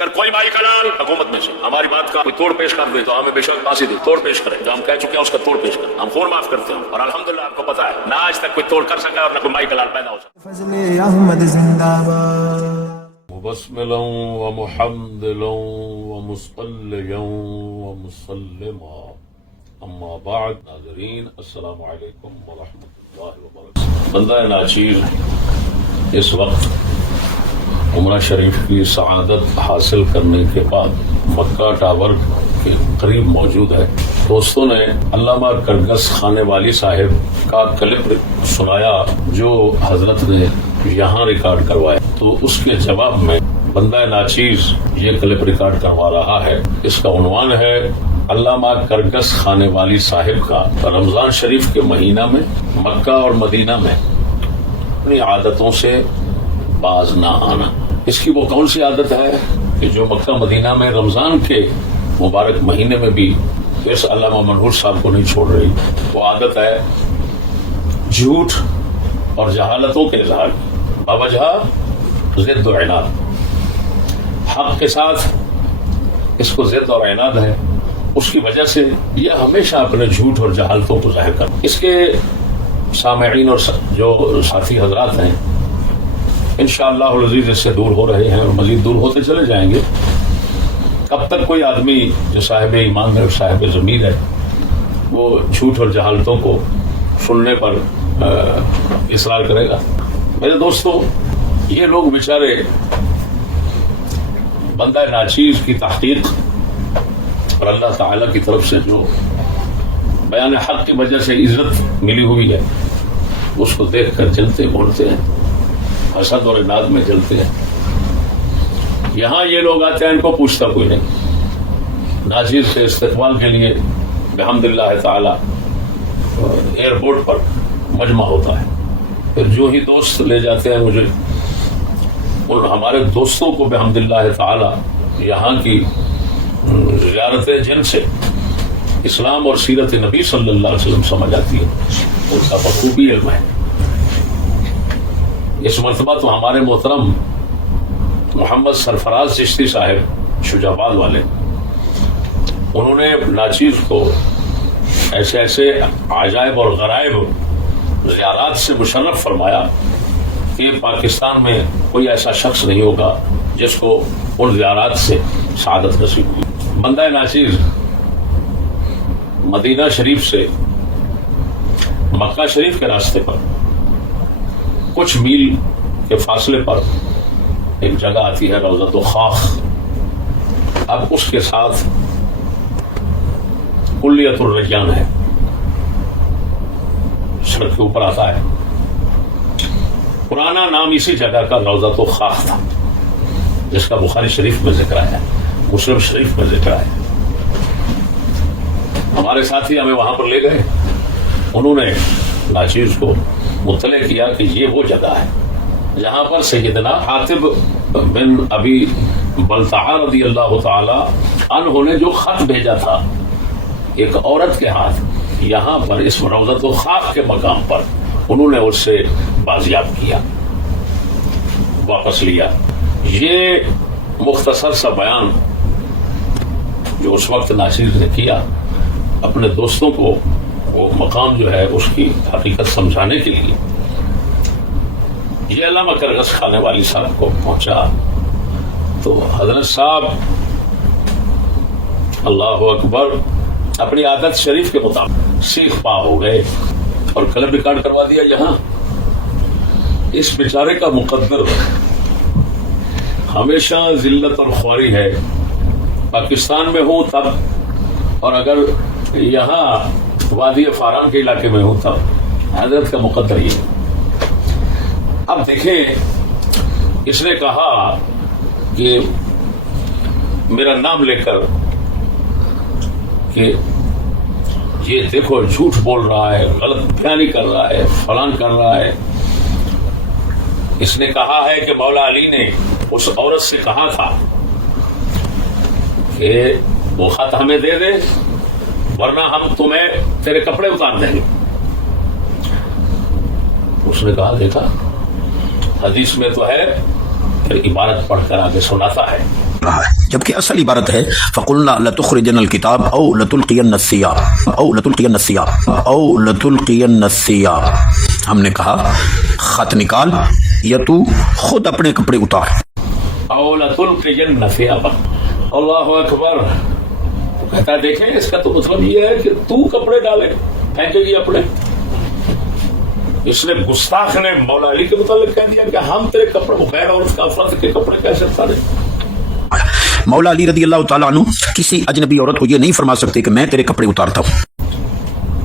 اگر کوئی مالک حلال حکومت میں سے ہماری بات کا کوئی توڑ پیش کر دے تو ہمیں بے شک پھانسی دے، توڑ پیش کرے، جو ہم کہہ چکے ہیں اس کا توڑ پیش کریں، ہم خون معاف کرتے ہیں، اور الحمدللہ آپ کو پتا ہے نہ آج تک کوئی توڑ کر سکا اور نہ کوئی مالک حلال پیدا ہو سکا۔ فضل احمد زندہ باد، مبسملا ومحمدلا ومصلیا ومسلما، اما بعد، ناظرین السلام علیکم ورحمۃ اللہ وبرکاتہ۔ بندہ ناچیر اس وقت عمرہ شریف کی سعادت حاصل کرنے کے بعد مکہ ٹاور کے قریب موجود ہے۔ دوستوں نے علامہ کرگس خانے والی صاحب کا کلپ سنایا جو حضرت نے یہاں ریکارڈ کروایا، تو اس کے جواب میں بندہ ناچیز یہ کلپ ریکارڈ کروا رہا ہے۔ اس کا عنوان ہے علامہ کرگس خانے والی صاحب کا رمضان شریف کے مہینہ میں مکہ اور مدینہ میں اپنی عادتوں سے باز نہ آنا۔ اس کی وہ کون سی عادت ہے کہ جو مکہ مدینہ میں رمضان کے مبارک مہینے میں بھی اس علامہ منہور صاحب کو نہیں چھوڑ رہی؟ وہ عادت ہے جھوٹ اور جہالتوں کے اظہار کی، باوجہ ضد و عناد۔ حق کے ساتھ اس کو ضد اور عناد ہے، اس کی وجہ سے یہ ہمیشہ اپنے جھوٹ اور جہالتوں کو ظاہر کر۔ اس کے سامعین اور جو ساتھی حضرات ہیں انشاءاللہ العزیز اس سے دور ہو رہے ہیں اور مزید دور ہوتے چلے جائیں گے۔ کب تک کوئی آدمی جو صاحب ایمان ہے اور صاحب ضمیر ہے وہ جھوٹ اور جہالتوں کو سننے پر اصرار کرے گا؟ میرے دوستو، یہ لوگ بیچارے بندہ ناچیز کی تحقیق اور اللہ تعالیٰ کی طرف سے جو بیان حق کی وجہ سے عزت ملی ہوئی ہے اس کو دیکھ کر جلتے بولتے ہیں، حسد اور عناد میں جلتے ہیں۔ یہاں یہ لوگ آتے ہیں، ان کو پوچھتا کوئی نہیں۔ ناظر سے استقبال کے لیے بحمد اللہ تعالی ایئرپورٹ پر مجمع ہوتا ہے، پھر جو ہی دوست لے جاتے ہیں مجھے، اور ہمارے دوستوں کو بحمد اللہ تعالی یہاں کی زیارت جن سے اسلام اور سیرت نبی صلی اللہ علیہ وسلم سمجھ آتی ہے، ان کا بخوبی علم ہے۔ اس مرتبہ تو ہمارے محترم محمد سرفراز چشتی صاحب شجاباد والے، انہوں نے ناچیز کو ایسے ایسے عجائب اور غرائب زیارات سے مشرف فرمایا کہ پاکستان میں کوئی ایسا شخص نہیں ہوگا جس کو ان زیارات سے سعادت نصیب ہوئی۔ بندہ ناچیز مدینہ شریف سے مکہ شریف کے راستے پر کچھ میل کے فاصلے پر ایک جگہ آتی ہے روضۃ خاخ۔ اب اس کے ساتھ کلیۃ الریان ہے، سڑک کے اوپر آتا ہے۔ پرانا نام اسی جگہ کا روضۃ خاخ تھا، جس کا بخاری شریف میں ذکر ہے، مسلم شریف میں ذکر ہے۔ ہمارے ساتھی ہمیں وہاں پر لے گئے، انہوں نے ناچیز کو مطلع کیا کہ یہ وہ جگہ ہے جہاں پر سیدنا حاطب بن ابی بلتعہ رضی اللہ تعالی عنہ نے جو خط بھیجا تھا ایک عورت کے ہاتھ، یہاں پر اس روضۃ خاخ کے مقام پر انہوں نے اس سے بازیاب کیا، واپس لیا۔ یہ مختصر سا بیان جو اس وقت ناصر نے کیا اپنے دوستوں کو وہ مقام جو ہے اس کی حقیقت سمجھانے کے لیے، یہ علامہ کرگس خانے والی صاحب کو پہنچا تو حضرت صاحب اللہ اکبر اپنی عادت شریف کے مطابق سیخ پا ہو گئے اور کلپ ریکارڈ کروا دیا۔ یہاں اس بیچارے کا مقدر ہمیشہ ذلت اور خواری ہے، پاکستان میں ہوں تب، اور اگر یہاں وادی فاران کے علاقے میں ہوں تب حضرت کا مقدر یہ ہے۔ اب دیکھیں، اس نے کہا کہ میرا نام لے کر کہ یہ دیکھو جھوٹ بول رہا ہے، غلط بیانی کر رہا ہے، فلان کر رہا ہے۔ اس نے کہا ہے کہ مولا علی نے اس عورت سے کہا تھا کہ وہ خط ہمیں دے دے ورنہ ہم تمہیں تیرے کپڑے اتار دیں گے۔ اس نے کہا دیکھا حدیث میں تو ہے، پھر عبارت پڑھ کر آگے سناتا ہے۔ جبکہ اصل عبارت ہے فقلنا لتخرجن الکتاب او لتلقین الثیاب، ہم نے کہا خط نکال یا تو خود اپنے کپڑے اتار. او لتلقین الثیاب. اللہ اکبر. کہتا ہے دیکھیں اس کا تو مطلب یہ ہے کہ تو کپڑے ڈالے پھینکے گی اپنے. اس نے گستاخ نے مولا علی کے متعلق کہہ دیا کہ ہم تیرے کپڑے غیر عورت کا فرد کے کپڑے کیسے اتارے. مولا علی رضی اللہ تعالیٰ عنہ کسی اجنبی عورت کو یہ نہیں فرما سکتے کہ میں تیرے کپڑے اتارتا ہوں.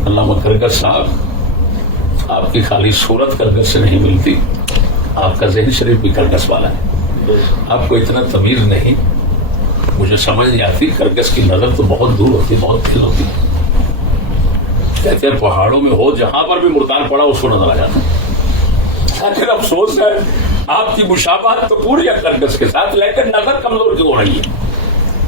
علامہ کرگس صاحب، آپ کی خالی صورت کرگس سے نہیں ملتی، آپ کا ذہن شریف بھی کرگس والا ہے. آپ کو اتنا تمیز نہیں، مجھے سمجھ نہیں آتی. کرگس کی نظر تو بہت دور ہوتی، بہت تیز ہوتی. کہتے ہیں پہاڑوں میں ہو جہاں پر بھی مردار پڑا اس کو نظر آ جاتا. لیکن افسوس ہے آپ کی مشابہت تو پوری ہے کرگس کے ساتھ، لیکن نظر کمزور کیوں ہو رہی ہے؟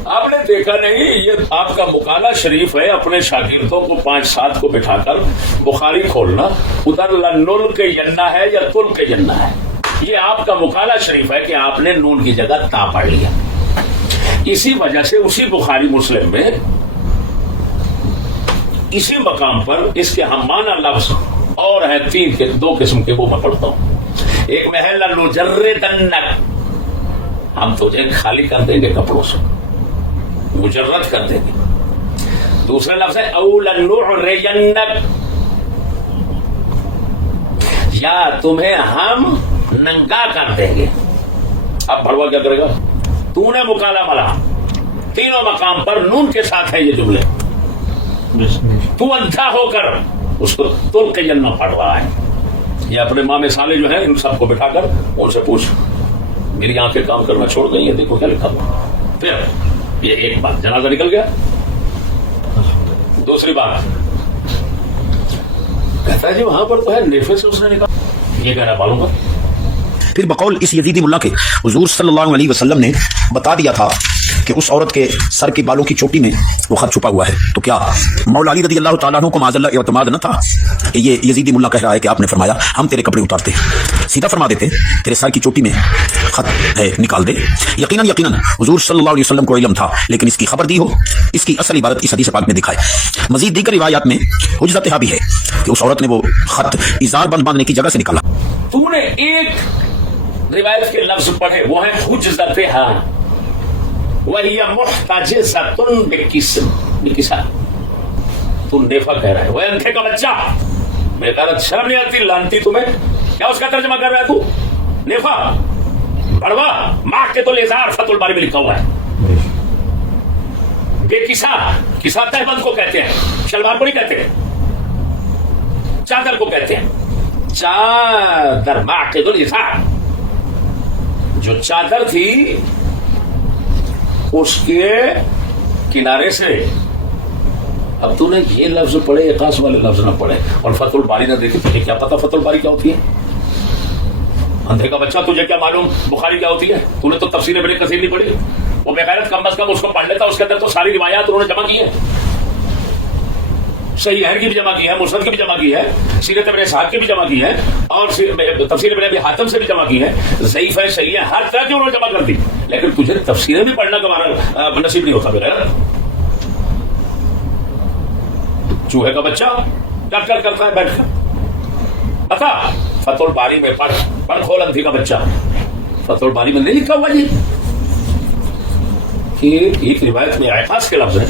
آپ نے دیکھا نہیں یہ آپ کا مکالہ شریف ہے اپنے شاگردوں کو 5-7 کو بٹھا کر بخاری کھولنا، ادھر نل کے ینہ ہے یا تل کے ینہ ہے. یہ آپ کا مکالہ شریف ہے کہ آپ نے نون کی جگہ تا پڑھ لیا. اسی وجہ سے اسی بخاری مسلم میں اسی مقام پر اس کے ہم معنی لفظ اور ہے 3 کے 2 قسم کے، وہ میں پڑھتا ہوں. ایک میں ہے لنجردنک، ہم تجھے خالی کر دیں گے کپڑوں سے، مجرد کر دیں گے. دوسرا لفظ ہے او لنعرینک، یا تمہیں ہم ننگا کر دیں گے. اب بڑوا کیا کرے گا؟ تو نے مکالہ ملا. تینوں مقام پر نون کے ساتھ ہے یہ جملے. تو اندھا ہو کر اس کو تل کے جنہ پڑھ رہا ہے. یہ اپنے مامے سالے جو ہیں ان سب کو بٹھا کر ان سے پوچھ، میری آنکھیں کام کرنا چھوڑ گئی ہیں، دیکھو کیا لکھا ہوا. پھر یہ ایک بات، جنازہ نکل گیا. دوسری بات کہتا ہے جی وہاں پر تو ہے نیفے سے اس نے نکالا. یہ کہہ رہا ہے بالوں کا. پھر بقول اس یزیدی ملا کے حضور صلی اللہ علیہ وسلم نے بتا دیا تھا کہ اس عورت کے سر کے بالوں کی چوٹی میں وہ خط چھپا ہوا ہے. تو کیا مولا علی رضی اللہ تعالیٰ عنہ کو معاذ اللہ اعتماد نہ تھا کہ یہ یزیدی ملا کہہ رہا ہے کہ آپ نے فرمایا ہم تیرے کپڑے اتارتے، سیدھا فرما دیتے تیرے سر کی چوٹی میں خط ہے نکال دے. یقیناً حضور صلی اللہ علیہ وسلم کو علم تھا، لیکن اس کی خبر دی ہو. اس کی اصل عبارت اس حدیث پاک میں دکھائے. مزید دیگر روایات میں حجت بھی ہے کہ اس عورت نے وہ خط ازار بند باندھنے کی جگہ سے نکالا. تو نے ایک روایت کے لفظ پڑھے، وہ ہے حجزتھا، وہی محتجزۃ بکسا. تو نیفا کہہ رہا ہے، وہ انکھے کا بچہ. میں کہہ رہا شرم نہیں آتی لانتی تمہیں؟ کیا اس کا ترجمہ کر رہا ہے تو؟ نیفا بڑوا ماں کے تو لیزار فتح الباری میں لکھا ہوا ہے. بے کسا، کسا تہبند کو کہتے ہیں، شلوار کو نہیں کہتے، چادر کو کہتے ہیں. چادر ماں کے تو لیزار، جو چادر تھی اس کے کنارے سے. اب تو نے یہ لفظ پڑھے، اقاص والے لفظ نہ پڑھے اور فتح الباری نہ دیکھے. تجھے کیا پتا فتح الباری کیا ہوتی ہے؟ اندھے کا بچہ تجھے کیا معلوم بخاری کیا ہوتی ہے؟ تو نے تو تفسیر ابن کثیر نہیں پڑھی. وہ بغیرت کم از کم اس کو پڑھ لیتا. اس کے اندر تو ساری روایات انہوں نے جمع کی ہے. صحیح ہے کی بھی جمع کی ہے، مسند کی بھی جمع کی ہے، سیرت ابن اسحاق کی بھی جمع کی ہے، اور تفسیر ابن ابی حاتم سے بھی جمع کی ہے. ضعیف ہے، صحیح ہے، ہر طرح کی انہوں نے جمع کر دی. لیکن تجھے تفسیریں بھی پڑھنا کا نصیب نہیں ہوتا. بغیر چوہے کا بچہ ڈٹ کر کرتا ہے بیٹھ کر. پتا فتح الباری میں پڑھ کھول اندھی کا بچہ. فتح الباری میں نہیں لکھا ہوا جی کہ ایک روایت میں اعقاص کے لفظ ہے،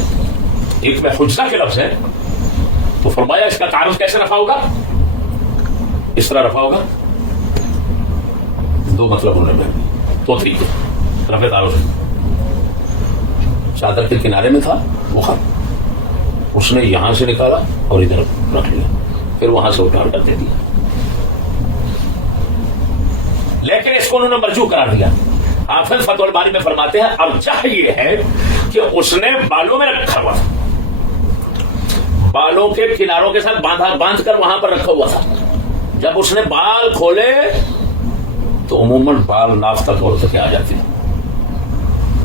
ایک میں حجزہ کے لفظ ہے. تو فرمایا اس کا تعارف کیسے رفع ہوگا؟ اس طرح رفع ہوگا. 2 مطلب انہوں نے تو ٹھیک ہے. رفع تعارف چادر کے کنارے میں تھا وہ خط، اس نے یہاں سے نکالا اور ادھر رکھ لیا، پھر وہاں سے اٹھا کر دے دیا. لیکن اس کو انہوں نے مرجوع قرار دیا. حافظ فتح الباری میں فرماتے ہیں ارجح یہ ہے کہ اس نے بالوں میں رکھا ہوا تھا، بالوں کے کناروں کے ساتھ باندھ کر وہاں پر رکھا ہوا تھا. جب اس نے بال کھولے تو عموماً بال ناف تک اور تک آ جاتے ہیں.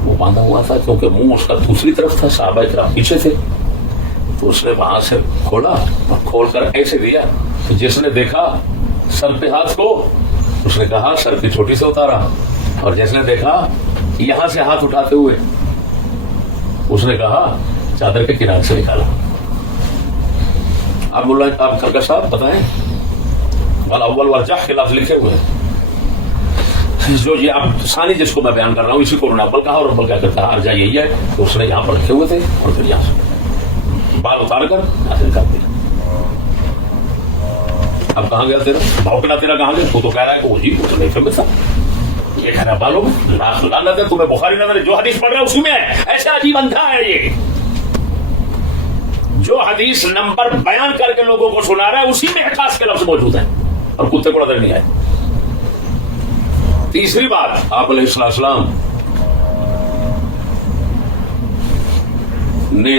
وہ باندھا ہوا تھا کیونکہ منہ اس کا دوسری طرف تھا، صحابہ کرام پیچھے تھے. تو اس نے وہاں سے کھولا اور کھول کر ایسے دیا کہ جس نے دیکھا سر پہ ہاتھ کو اس نے کہا سر کی چھوٹی سے اتارا، اور جس نے دیکھا یہاں سے ہاتھ اٹھاتے ہوئے اس نے کہا چادر کے کنارے سے نکالا. اب ملا آپ کھرگا صاحب بتائیں اول والجح کے لفظ لکھے ہوئے ہیں، جو یہ اب ثانی جس کو میں بیان کر رہا ہوں اسی کو انہوں نے ابل کہا، اور ابل کیا کرتا ہے ارجا یہی ہے تو اس نے یہاں پر رکھے ہوئے تھے اور پھر یہاں سے بال اتار کر حاصل کر دیا. اب کہاں گیا تیرا بھوکنا، تیرا کہاں گیا؟ تو کہہ رہا ہے کہ وہی کچھ نہیں فہمت تھا. یہ کہہ رہا بالوں میں لاکھ لعنت ہے، تمہیں بخاری نظر جو حدیث پڑھ رہا ہے اسی میں ہے. ایسا عجیب اندھا ہے یہ، جو حدیث نمبر بیان کر کے لوگوں کو سنا رہا ہے اسی میں احساس کے لفظ موجود ہیں اور کتے کو نظر نہیں آئے. تیسری بات، آپ علیہ السلام نے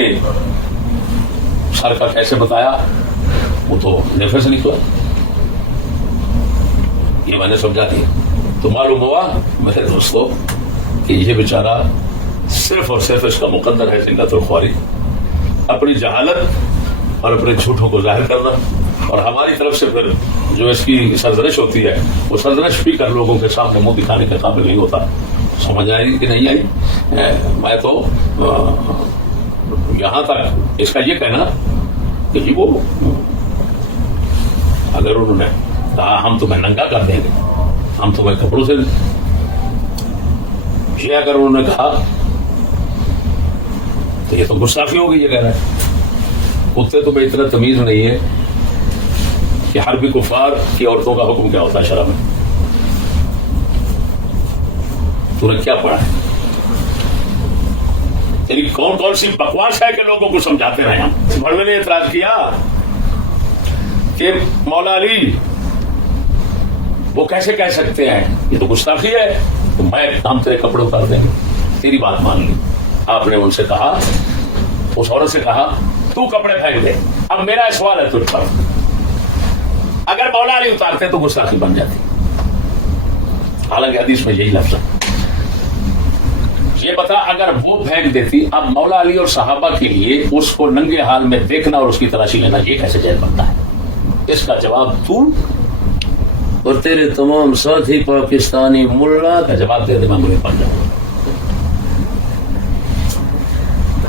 سر کا کیسے بتایا، وہ تو نیفے سے نکلا، یہ میں نے سمجھا دیا. تو معلوم ہوا میرے دوستو کہ یہ بیچارہ صرف اور صرف اس کا مقدر ہے زنگت الخواری، اپنی جہالت اور اپنے جھوٹوں کو ظاہر کرنا، اور ہماری طرف سے پھر جو اس کی سرزنش ہوتی ہے وہ سرزنش بھی کر لوگوں کے سامنے منہ دکھانے کے قابل نہیں ہوتا. سمجھ آئی کہ نہیں آئی؟ میں تو یہاں تک اس کا یہ کہنا کہ جی وہ اگر انہوں نے کہا ہم تمہیں ننگا کر دیں گے، ہم تمہیں کپڑوں سے، یہ اگر انہوں نے کہا تو یہ تو گستاخی ہوگی. یہ کہہ رہا ہے کتے تمہیں اتنا تمیز نہیں ہے کہ حربی کفار کی عورتوں کا حکم کیا ہوتا ہے شرع میں. تو نے کیا پڑھا ہے؟ یعنی کون کون سی بکواس ہے کہ لوگوں کو سمجھاتے رہے. ہم بڑے نے اعتراض کیا کہ مولا علی وہ کیسے کہہ سکتے ہیں یہ تو گستاخی ہے، تو میں ہم تیرے کپڑے اتار دیں گے، تیری بات مان لی. آپ نے ان سے کہا، اس عورت سے کہا تو کپڑے پھینک دے. اب میرا سوال ہے تجھ پر، اگر مولا علی اتارتے تو گستاخی بن جاتی، حالانکہ حدیث میں یہی لفظ ہے. یہ بتا اگر وہ پھینک دیتی، اب مولا علی اور صحابہ کے لیے اس کو ننگے حال میں دیکھنا اور اس کی تلاشی لینا یہ کیسے جائز بنتا ہے؟ اس کا جواب تو اور تیرے تمام ساتھی پاکستانی ملا کا جواب دے دے، میں مجھے پڑھ جاؤں.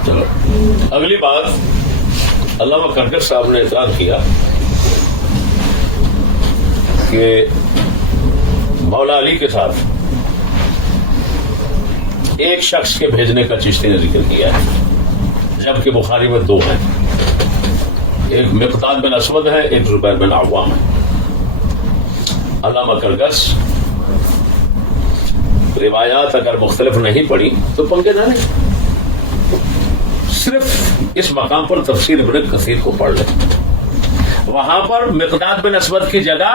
چلو اگلی بات، علامہ کھرگر صاحب نے اعتراض کیا کہ مولا علی کے ساتھ ایک شخص کے بھیجنے کا چشتی نے ذکر کیا ہے، جبکہ بخاری میں دو ہیں، ایک مقداد بن اسود ہے، ایک زبیر بن عوام ہے. علامہ کھرگر روایات اگر مختلف نہیں پڑی تو پنگے نہ لیں، صرف اس مقام پر تفسیر ابن کثیر کو پڑھ لیں. وہاں پر مقداد بن اسود کی جگہ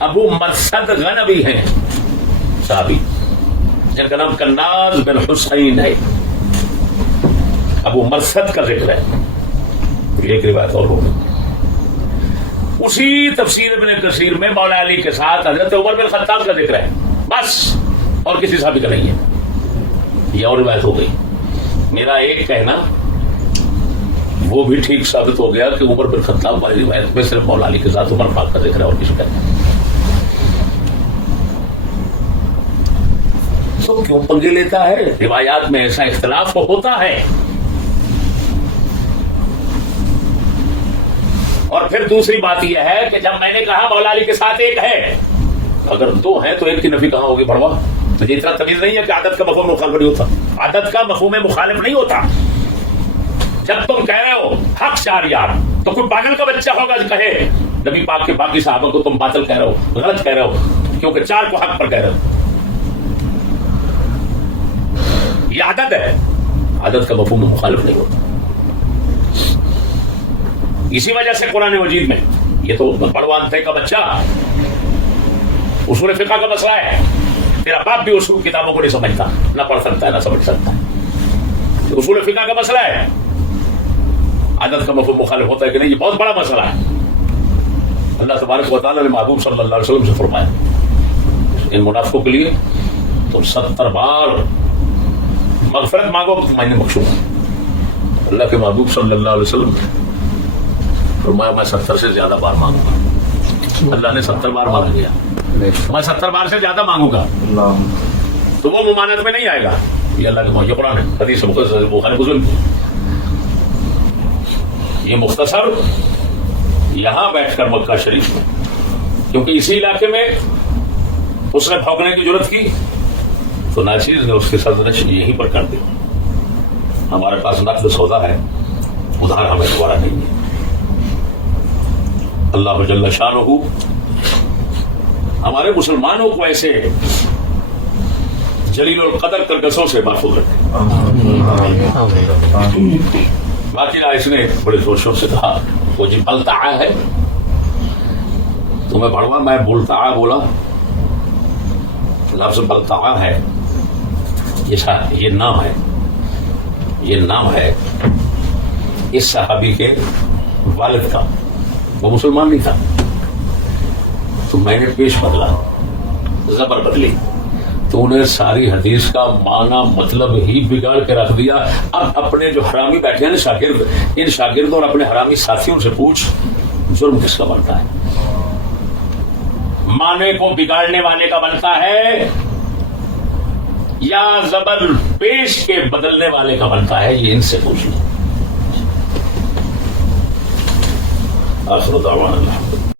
ابو مرثد غنوی ہیں صحابی، جن کا نام کناز بن حسین ہے. ابو مرثد کا ذکر ہے، ایک روایت اور ہوگی. اسی تفسیر ابن کثیر میں مولا علی کے ساتھ حضرت عمر بن خطاب کا ذکر ہے، بس اور کسی صحابی کا نہیں ہے. یہ اور روایت ہو گئی. میرا ایک کہنا وہ بھی ٹھیک ثابت ہو گیا کہ عمر بن خطاب والی روایت میں صرف مولا علی کے ساتھ عمر پاک کا ذکر ہے اور کسی کا نہیں. تو کیوں پنگے لیتا ہے؟ روایات میں ایسا اختلاف ہوتا ہے. اور پھر دوسری بات یہ ہے کہ جب میں نے کہا مولا علی کے ساتھ ایک ہے، اگر دو ہیں تو ایک کی نفی کہاں ہوگی بڑوا؟ مجھے اتنا تمیز نہیں ہے کہ عادت کا مفہوم مخالف نہیں ہوتا. عادت کا مفہوم مخالف نہیں ہوتا. جب تم کہہ رہے ہو حق چار یار، تو کوئی پاگل کا بچہ ہوگا جو کہے نبی پاک کے باقی صحابہ کو تم باطل کہہ رہے ہو، غلط کہہ رہے ہو، کیونکہ چار کو حق پر کہہ رہے ہو. یہ عادت ہے، عادت کا مفہوم مخالف نہیں ہوتا. اسی وجہ سے قرآن مجید میں یہ تو بڑوانتے کا بچہ اصول فقہ کا مسئلہ ہے، تیرا باپ بھی اصول کتابوں کو نہیں سمجھتا، نہ پڑھ سکتا ہے نہ سمجھ سکتا ہے. اصول فقہ کا مسئلہ ہے، عادت کا مفہوم مخالف ہوتا ہے کہ نہیں، یہ بہت بڑا مسئلہ ہے. اللہ تبارک و تعالیٰ نے محبوب صلی اللہ علیہ وسلم سے فرمایا ان منافقوں کے لیے تم 70 بار مغفرت مانگو تو میں نے بخشوں گا. اللہ کے محبوب صلی اللہ علیہ وسلم فرمایا میں 70 سے زیادہ بار مانگوں گا. اللہ نے 70 بار مانگ لیا، میں 70 بار سے زیادہ مانگوں گا تو وہ ممانعت میں نہیں آئے گا. یہ اللہ کے یہ قرآن ہے، حدیث مختصر بخاری مسلم. یہ مختصر یہاں بیٹھ کر مکہ شریف میں، کیونکہ اسی علاقے میں اس نے بھونکنے کی ضرورت کی تو ناچیز نے اس کی سرزنش یہیں پر کر دی. ہمارے پاس نقد سودا ہے، ادھار ہمیں دوبارہ نہیں ہے. اللہ جل شانہ ہمارے مسلمانوں کو ایسے جلیل القدر کرکسوں سے محفوظ رکھے. باقی اس نے بڑے جوشوں سے کہا وہ جی بلتا ہے تمہیں بڑھوا، میں بولتا بولا لفظ بلتا ہے، یہ نام ہے، یہ نام ہے اس صحابی کے والد کا. وہ مسلمان نہیں تھا تو میں نے پیش بدلا، زبر بدلی، تو انہیں ساری حدیث کا معنی مطلب ہی بگاڑ کے رکھ دیا. اب اپنے جو حرامی بیٹھے ہیں نا شاگرد، ان شاگردوں اور اپنے حرامی ساتھیوں سے پوچھ جرم کس کا بنتا ہے؟ معنی کو بگاڑنے والے کا بنتا ہے یا زبر پیش کے بدلنے والے کا بنتا ہے؟ یہ ان سے پوچھ لو. آخر دعوانا الحمد للہ.